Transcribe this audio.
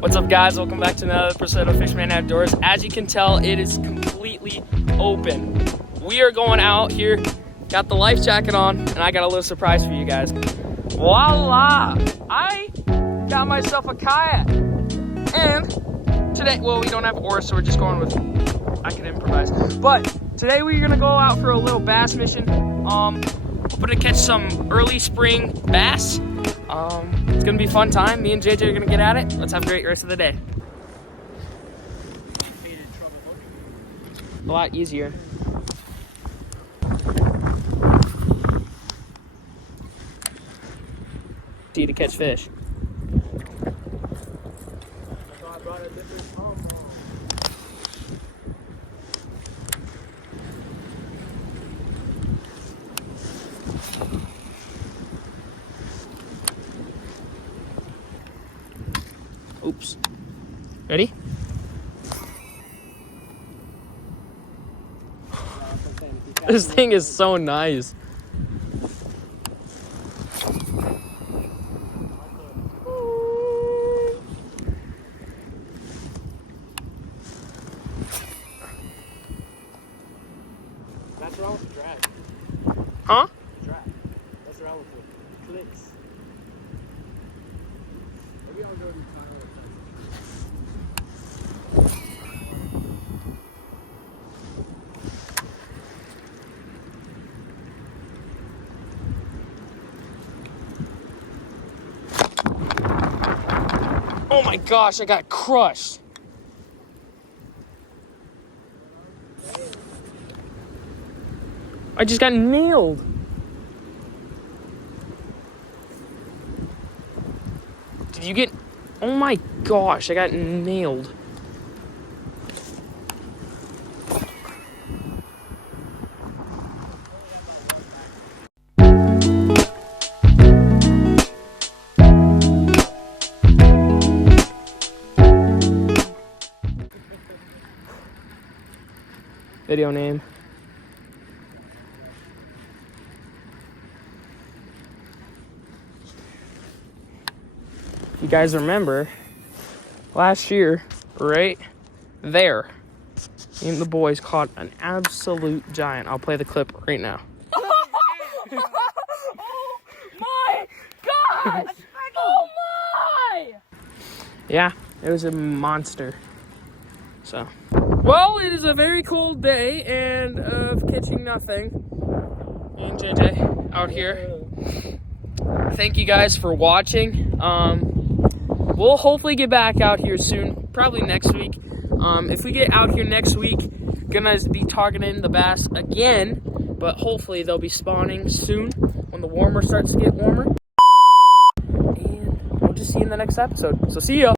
What's up, guys? Welcome back to another episode of Fishman Outdoors. As you can tell, it is completely open. We are going out here, got the life jacket on, and I got a little surprise for you guys. Voila! I got myself a kayak. And today, well, we don't have oars, so we're just going with, I can improvise. But today we're gonna go out for a little bass mission. Hoping to catch some early spring bass. It's gonna be a fun time. Me and JJ are gonna get at it. Let's have a great rest of the day. A lot easier. To catch fish. Oops. Ready? This thing is so nice. That's wrong with the drag. Huh? Drag. That's wrong with the clicks. Maybe I'll go to Tyler. Oh my gosh, I got crushed. I just got nailed. Did you get... Oh my gosh, I got nailed. Video name. You guys remember last year, right there, me and the boys caught an absolute giant. I'll play the clip right now. Oh my gosh! Oh my! Yeah, it was a monster. So, well, it is a very cold day and of catching nothing. Me and JJ out here. Thank you guys for watching. We'll hopefully get back out here soon, probably next week. If we get out here next week, gonna be targeting the bass again, but hopefully they'll be spawning soon when the warmer starts to get warmer. And we'll just see you in the next episode. So see ya.